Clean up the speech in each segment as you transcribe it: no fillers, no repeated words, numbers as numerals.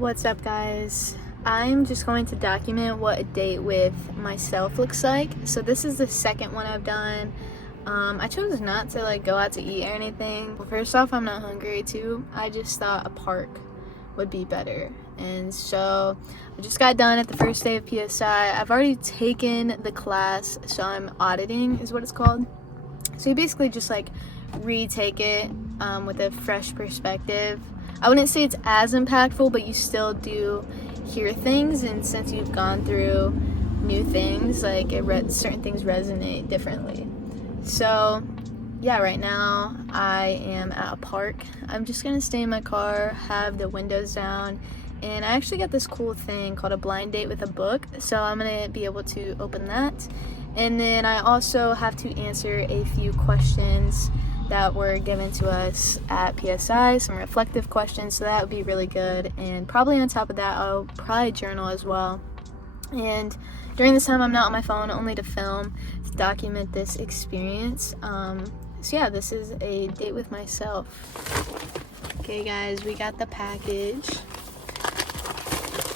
What's up, guys? I'm just going to document what a date with myself looks like. So this is the second one I've done. I chose not to go out to eat or anything. Well, first off, I'm not hungry too. I just thought a park would be better. And so I just got done at the first day of PSI. I've already taken the class, so I'm auditing is what it's called. So you basically just retake it with a fresh perspective. I wouldn't say it's as impactful, but you still do hear things, and since you've gone through new things, certain things resonate differently. So yeah, right now I am at a park. I'm just gonna stay in my car, have the windows down, and I actually got this cool thing called a blind date with a book, so I'm gonna be able to open that. And then I also have to answer a few questions that were given to us at PSI, some reflective questions, so that would be really good. And probably on top of that, I'll probably journal as well. And during this time, I'm not on my phone, only to film, to document this experience. So yeah, this is a date with myself. Okay guys, we got the package.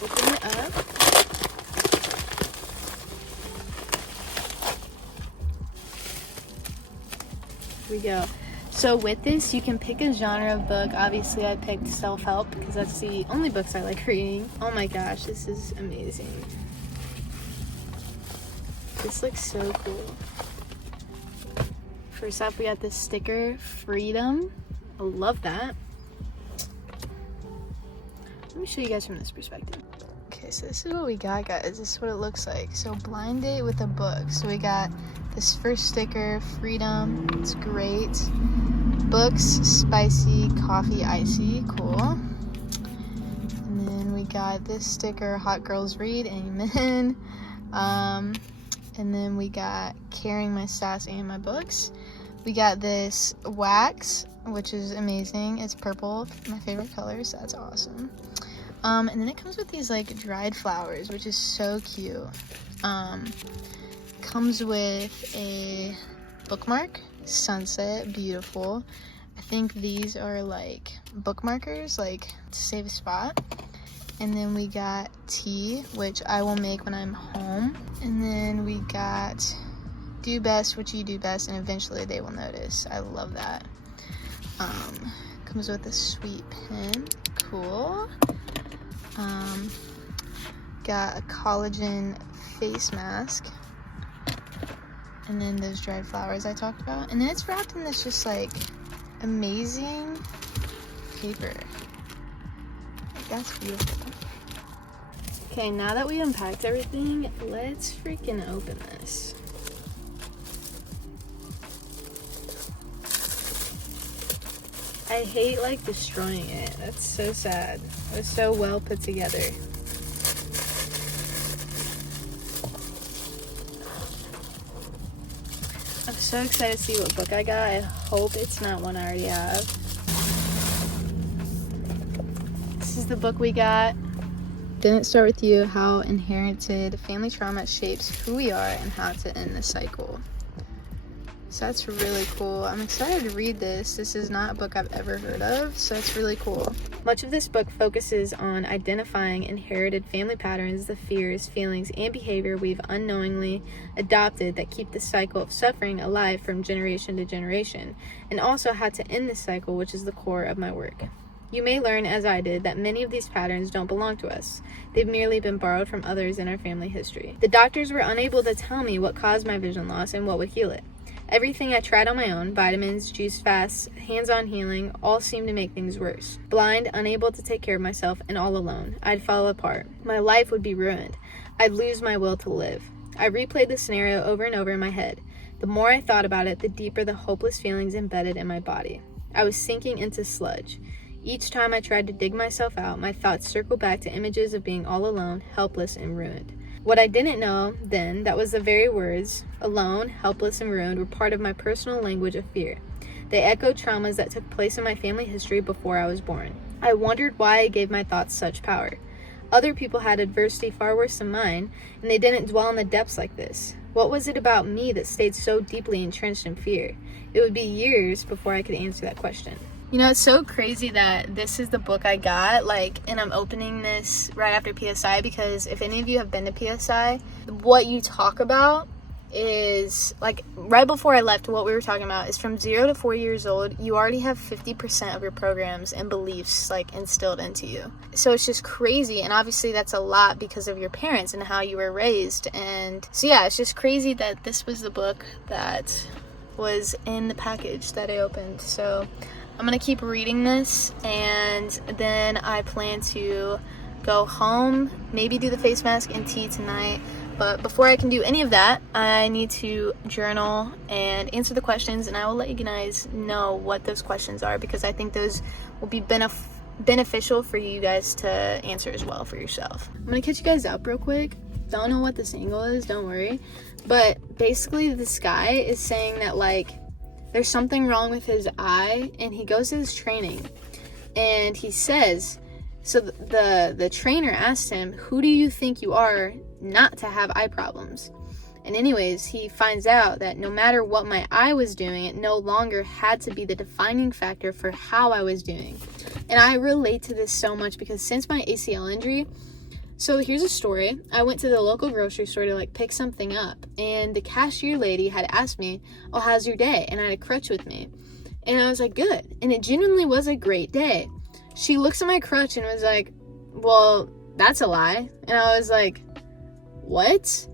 Open it up. Here we go. So with this, you can pick a genre of book. Obviously, I picked self-help because that's the only books I like reading. Oh my gosh, this is amazing. This looks so cool. First up, we got this sticker, Freedom. I love that. Let me show you guys from this perspective. Okay, so this is what we got, guys. This is what it looks like. So blind date with a book. So we got this first sticker, Freedom. It's great. Books, spicy, coffee, icy. Cool. And then we got this sticker, Hot Girls Read. Amen. And then we got Carrying My Sass and My Books. We got this wax, which is amazing. It's purple, my favorite color, so that's awesome. And then it comes with these dried flowers, which is so cute. Comes with a bookmark, Sunset, beautiful. I think these are bookmarkers, to save a spot. And then we got tea, which I will make when I'm home. And then we got do best what you do best, and eventually they will notice. I love that. Comes with a sweet pen, cool. Got a collagen face mask, and then those dried flowers I talked about, and then it's wrapped in this just amazing paper. That's beautiful. Okay, now that we unpacked everything, let's freaking open this. I hate destroying it. That's so sad. It was so well put together. I'm so excited to see what book I got. I hope it's not one I already have. This is the book we got. Didn't Start With You: How Inherited Family Trauma Shapes Who We Are and How to End the Cycle. So that's really cool. I'm excited to read this. This is not a book I've ever heard of, so it's really cool. Much of this book focuses on identifying inherited family patterns, the fears, feelings, and behavior we've unknowingly adopted that keep the cycle of suffering alive from generation to generation, and also how to end this cycle, which is the core of my work. You may learn, as I did, that many of these patterns don't belong to us. They've merely been borrowed from others in our family history. The doctors were unable to tell me what caused my vision loss and what would heal it. Everything I tried on my own, vitamins, juice fasts, hands-on healing, all seemed to make things worse. Blind, unable to take care of myself, and all alone. I'd fall apart. My life would be ruined. I'd lose my will to live. I replayed the scenario over and over in my head. The more I thought about it, the deeper the hopeless feelings embedded in my body. I was sinking into sludge. Each time I tried to dig myself out, my thoughts circled back to images of being all alone, helpless, and ruined. What I didn't know then, that was the very words, alone, helpless, and ruined, were part of my personal language of fear. They echoed traumas that took place in my family history before I was born. I wondered why I gave my thoughts such power. Other people had adversity far worse than mine, and they didn't dwell in the depths like this. What was it about me that stayed so deeply entrenched in fear? It would be years before I could answer that question. You know, it's so crazy that this is the book I got, like, and I'm opening this right after PSI, because if any of you have been to PSI, what you talk about is, like, right before I left, what we were talking about is from 0 to 4 years old, you already have 50% of your programs and beliefs, like, instilled into you. So it's just crazy, and obviously that's a lot because of your parents and how you were raised. And so yeah, it's just crazy that this was the book that was in the package that I opened. So I'm gonna keep reading this, and then I plan to go home, maybe do the face mask and tea tonight. But before I can do any of that, I need to journal and answer the questions, and I will let you guys know what those questions are, because I think those will be beneficial for you guys to answer as well for yourself. I'm gonna catch you guys up real quick. Don't know what this angle is, don't worry. But basically this guy is saying that, like, there's something wrong with his eye, and he goes to this training, and he says, so the trainer asked him, who do you think you are not to have eye problems? And anyways, he finds out that no matter what my eye was doing, it no longer had to be the defining factor for how I was doing. And I relate to this so much, because since my ACL injury, so here's a story. I went to the local grocery store to, like, pick something up, and the cashier lady had asked me, oh, how's your day? And I had a crutch with me. And I was like, good. And it genuinely was a great day. She looks at my crutch and was like, well, that's a lie. And I was like, what?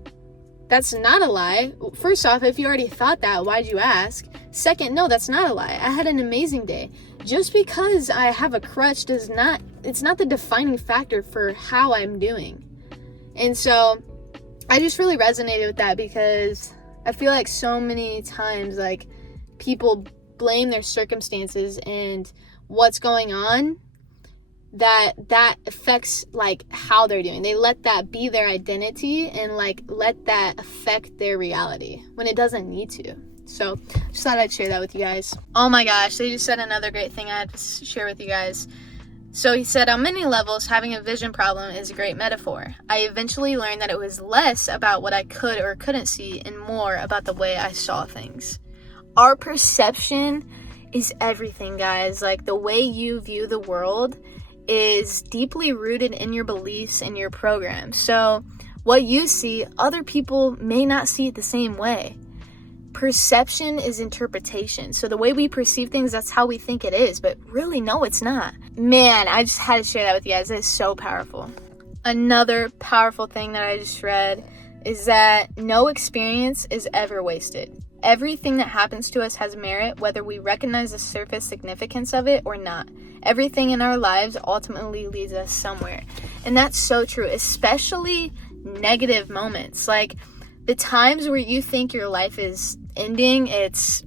That's not a lie. First off, if you already thought that, why'd you ask? Second, no, that's not a lie. I had an amazing day. Just because I have a crutch it's not the defining factor for how I'm doing. And so I just really resonated with that, because I feel like so many times, like, people blame their circumstances and what's going on, that affects, like, how they're doing. They let that be their identity and, like, let that affect their reality when it doesn't need to. So just thought I'd share that with you guys. Oh my gosh, they just said another great thing I had to share with you guys. So he said, on many levels, having a vision problem is a great metaphor. I eventually learned that it was less about what I could or couldn't see and more about the way I saw things. Our perception is everything, guys. Like, the way you view the world is deeply rooted in your beliefs and your program. So what you see, other people may not see it the same way. Perception is interpretation. So the way we perceive things, that's how we think it is. But really, no, it's not. Man, I just had to share that with you guys. It is so powerful. Another powerful thing that I just read is that no experience is ever wasted. Everything that happens to us has merit, whether we recognize the surface significance of it or not. Everything in our lives ultimately leads us somewhere. And that's so true, especially negative moments. Like, the times where you think your life is ending, it's,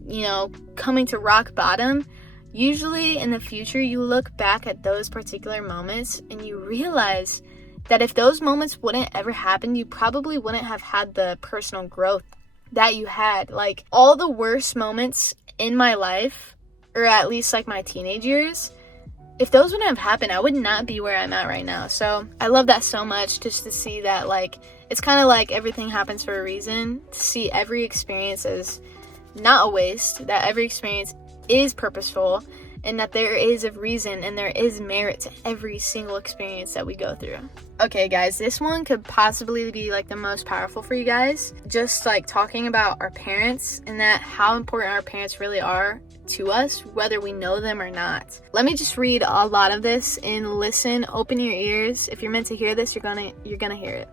coming to rock bottom, usually in the future you look back at those particular moments and you realize that if those moments wouldn't ever happen, you probably wouldn't have had the personal growth that you had. Like, all the worst moments in my life, or at least like my teenage years, if those wouldn't have happened, I would not be where I'm at right now. So I love that so much, just to see that, like, it's kind of like everything happens for a reason. To see every experience as not a waste, that every experience is purposeful, and that there is a reason and there is merit to every single experience that we go through. Okay, guys, this one could possibly be, like, the most powerful for you guys. Just, like, talking about our parents and that how important our parents really are to us, whether we know them or not. Let me just read a lot of this and listen. Open your ears. If you're meant to hear this, you're gonna hear it.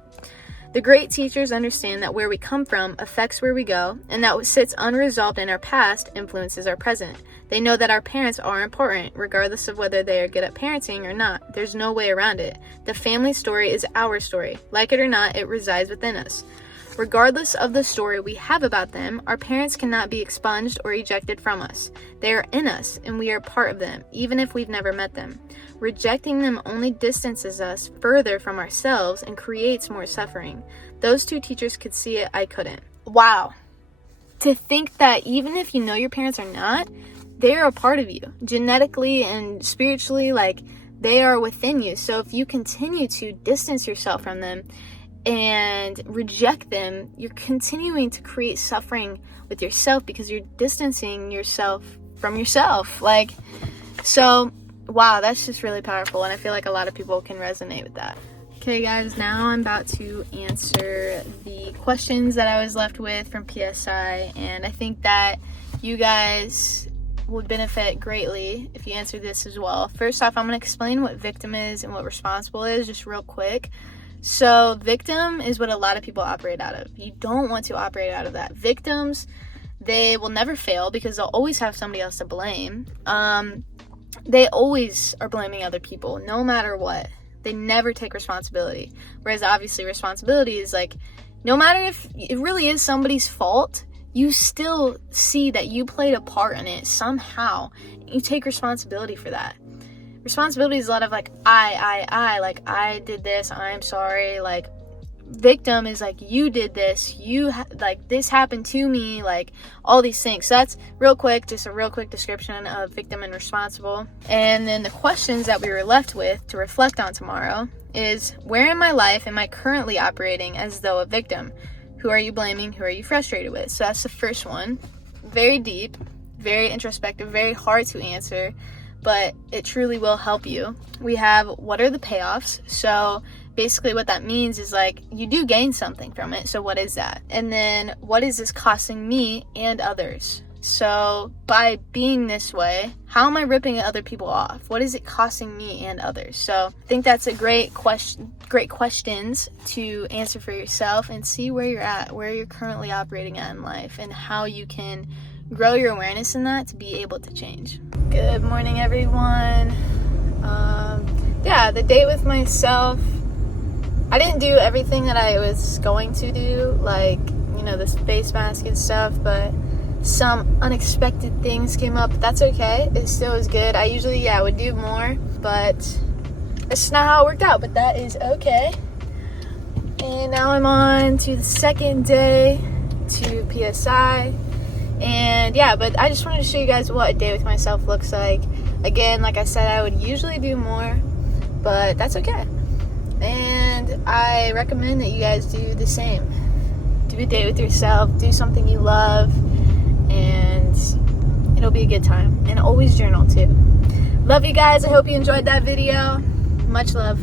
The great teachers understand that where we come from affects where we go, and that what sits unresolved in our past influences our present. They know that our parents are important, regardless of whether they are good at parenting or not. There's no way around it. The family story is our story. Like it or not, it resides within us. Regardless of the story we have about them, our parents cannot be expunged or ejected from us. They are in us, and we are part of them, even if we've never met them. Rejecting them only distances us further from ourselves and creates more suffering. Those two teachers could see it, I couldn't. Wow. To think that even if you know your parents are not, they are a part of you. Genetically and spiritually, like, they are within you. So if you continue to distance yourself from them and reject them, you're continuing to create suffering with yourself, because you're distancing yourself from yourself. Like, So, wow, that's just really powerful, and I feel like a lot of people can resonate with that. Okay, guys, now I'm about to answer the questions that I was left with from PSI, and I think that you guys would benefit greatly if you answer this as well. First off, I'm going to explain what victim is and what responsible is just real quick. So, victim is what a lot of people operate out of. You don't want to operate out of that. Victims, they will never fail because they'll always have somebody else to blame. They always are blaming other people, no matter what. They never take responsibility. Whereas obviously responsibility is like, no matter if it really is somebody's fault, you still see that you played a part in it somehow. You take responsibility for that. Responsibility is a lot of like, like, I did this, I'm sorry. Like, victim is like, you did this, like, this happened to me, like, all these things. So that's real quick, just a real quick description of victim and responsible. And then the questions that we were left with to reflect on tomorrow is, where in my life am I currently operating as though a victim? Who are you blaming? Who are you frustrated with? So that's the first one. Very deep, very introspective, very hard to answer, but it truly will help you. We have, what are the payoffs? So basically what that means is like, you do gain something from it. So what is that? And then, what is this costing me and others? So by being this way, how am I ripping other people off? What is it costing me and others? So I think that's a great questions to answer for yourself and see where you're at, where you're currently operating at in life, and how you can grow your awareness in that to be able to change. Good morning, everyone. The date with myself, I didn't do everything that I was going to do, like, the face mask and stuff, but some unexpected things came up. That's okay. It still was good. I usually, would do more, but it's not how it worked out, but that is okay. And now I'm on to the second day to PSI. And but I just wanted to show you guys what a day with myself looks like. Again, like I said, I would usually do more, but that's okay. And I recommend that you guys do the same. Do a day with yourself, do something you love, and it'll be a good time. And always journal too. Love you guys. I hope you enjoyed that video. Much love.